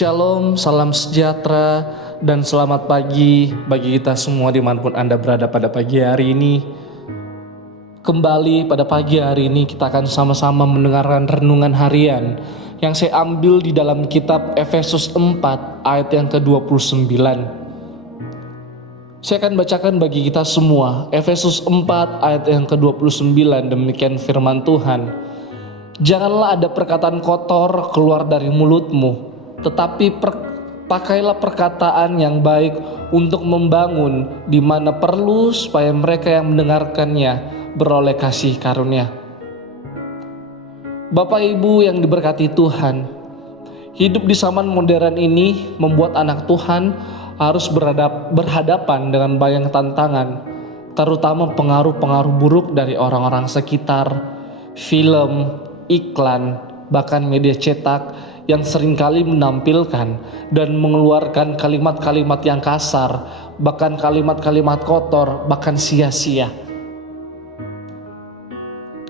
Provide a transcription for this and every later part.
Shalom, salam sejahtera, dan selamat pagi bagi kita semua dimanapun Anda berada pada pagi hari ini. Kembali pada pagi hari ini kita akan sama-sama mendengarkan renungan harian yang saya ambil di dalam kitab Efesus 4 ayat yang ke-29. Saya akan bacakan bagi kita semua Efesus 4 ayat yang ke-29. Demikian firman Tuhan. Janganlah ada perkataan kotor keluar dari mulutmu, tetapi pakailah perkataan yang baik untuk membangun di mana perlu, supaya mereka yang mendengarkannya beroleh kasih karunia. Bapak Ibu yang diberkati Tuhan, hidup di zaman modern ini membuat anak Tuhan harus berhadapan dengan banyak tantangan, terutama pengaruh-pengaruh buruk dari orang-orang sekitar, film, iklan, bahkan media cetak yang seringkali menampilkan dan mengeluarkan kalimat-kalimat yang kasar, bahkan kalimat-kalimat kotor, bahkan sia-sia.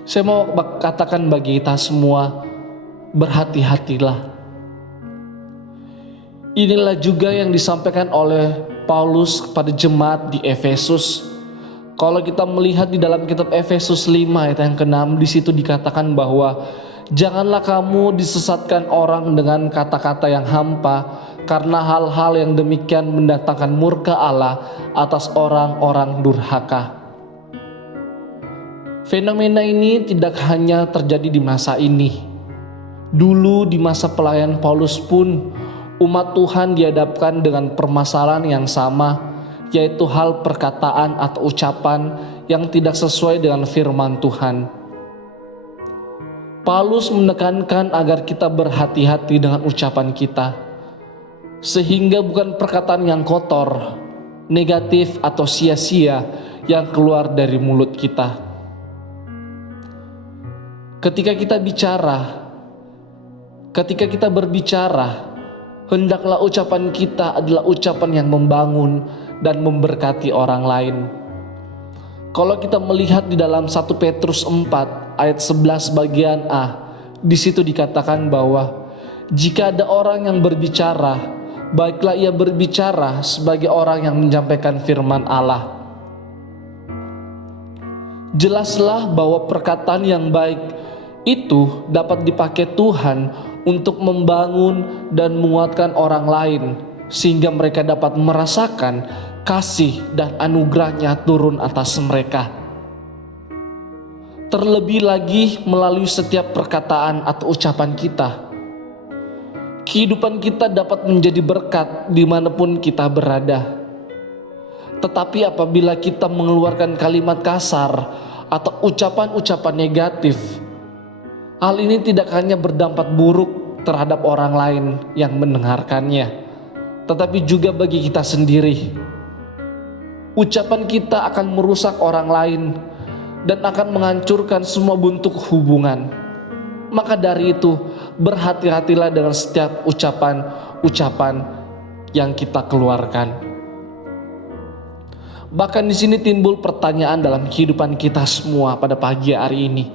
Saya mau katakan bagi kita semua, berhati-hatilah. Inilah juga yang disampaikan oleh Paulus kepada jemaat di Efesus. Kalau kita melihat di dalam kitab Efesus 5 ayat yang ke-6, di situ dikatakan bahwa janganlah kamu disesatkan orang dengan kata-kata yang hampa, karena hal-hal yang demikian mendatangkan murka Allah atas orang-orang durhaka. Fenomena ini tidak hanya terjadi di masa ini. Dulu di masa pelayanan Paulus pun, umat Tuhan dihadapkan dengan permasalahan yang sama, yaitu hal perkataan atau ucapan yang tidak sesuai dengan firman Tuhan. Paulus menekankan agar kita berhati-hati dengan ucapan kita, sehingga bukan perkataan yang kotor, negatif atau sia-sia yang keluar dari mulut kita. Ketika kita berbicara, hendaklah ucapan kita adalah ucapan yang membangun dan memberkati orang lain. Kalau kita melihat di dalam 1 Petrus 4 ayat 11 bagian A, di situ dikatakan bahwa jika ada orang yang berbicara, baiklah ia berbicara sebagai orang yang menyampaikan firman Allah. Jelaslah bahwa perkataan yang baik itu dapat dipakai Tuhan untuk membangun dan menguatkan orang lain, sehingga mereka dapat merasakan kasih dan anugerahnya turun atas mereka. Terlebih lagi melalui setiap perkataan atau ucapan kita, kehidupan kita dapat menjadi berkat dimanapun kita berada. Tetapi apabila kita mengeluarkan kalimat kasar atau ucapan-ucapan negatif, hal ini tidak hanya berdampak buruk terhadap orang lain yang mendengarkannya, tetapi juga bagi kita sendiri. Ucapan kita akan merusak orang lain dan akan menghancurkan semua bentuk hubungan. Maka dari itu, berhati-hatilah dengan setiap ucapan yang kita keluarkan. Bahkan di sini timbul pertanyaan dalam kehidupan kita semua pada pagi hari ini.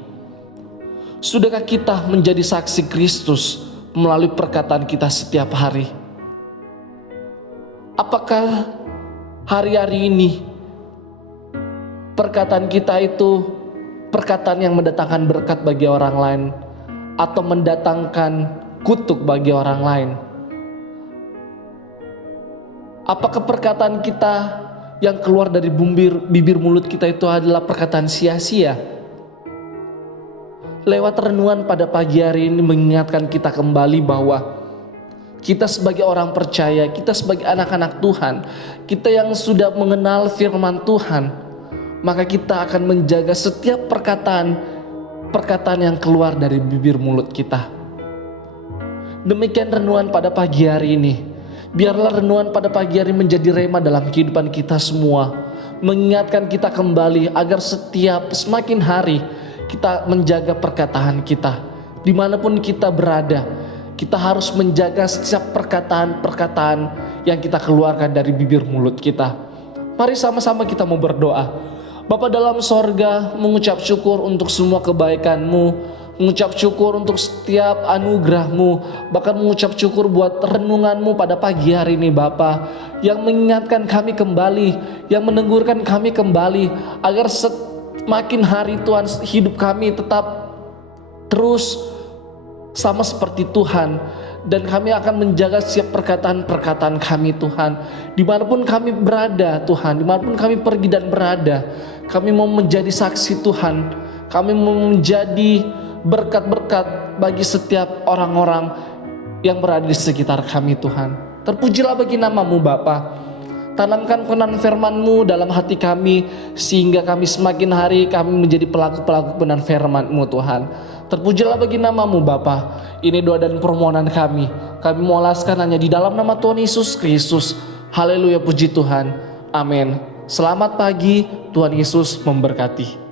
Sudahkah kita menjadi saksi Kristus melalui perkataan kita setiap hari? Apakah hari-hari ini perkataan kita itu perkataan yang mendatangkan berkat bagi orang lain atau mendatangkan kutuk bagi orang lain? Apakah perkataan kita yang keluar dari bibir mulut kita itu adalah perkataan sia-sia? Lewat renungan pada pagi hari ini mengingatkan kita kembali bahwa kita sebagai orang percaya, kita sebagai anak-anak Tuhan, kita yang sudah mengenal firman Tuhan, maka kita akan menjaga setiap perkataan yang keluar dari bibir mulut kita. Demikian renungan pada pagi hari ini. Biarlah renungan pada pagi hari menjadi rema dalam kehidupan kita semua, mengingatkan kita kembali agar semakin hari kita menjaga perkataan kita. Dimanapun kita berada, kita harus menjaga setiap perkataan-perkataan yang kita keluarkan dari bibir mulut kita. Mari sama-sama kita mau berdoa. Bapa dalam sorga, mengucap syukur untuk semua kebaikan-Mu, mengucap syukur untuk setiap anugerah-Mu, bahkan mengucap syukur buat renungan-Mu pada pagi hari ini Bapa, yang mengingatkan kami kembali, yang menegurkan kami kembali, agar semakin hari Tuhan hidup kami tetap terus sama seperti Tuhan, dan kami akan menjaga setiap perkataan-perkataan kami Tuhan, dimanapun kami berada Tuhan, dimanapun kami pergi dan berada, kami mau menjadi saksi Tuhan, kami mau menjadi berkat-berkat bagi setiap orang-orang yang berada di sekitar kami Tuhan. Terpujilah bagi nama-Mu Bapa. Tanamkan kebenaran firman-Mu dalam hati kami, sehingga kami semakin hari kami menjadi pelaku-pelaku kebenaran firman-Mu Tuhan. Terpujilah bagi nama-Mu Bapa. Ini doa dan permohonan kami. Kami mengalaskan hanya di dalam nama Tuhan Yesus Kristus. Haleluya, puji Tuhan. Amin. Selamat pagi, Tuhan Yesus memberkati.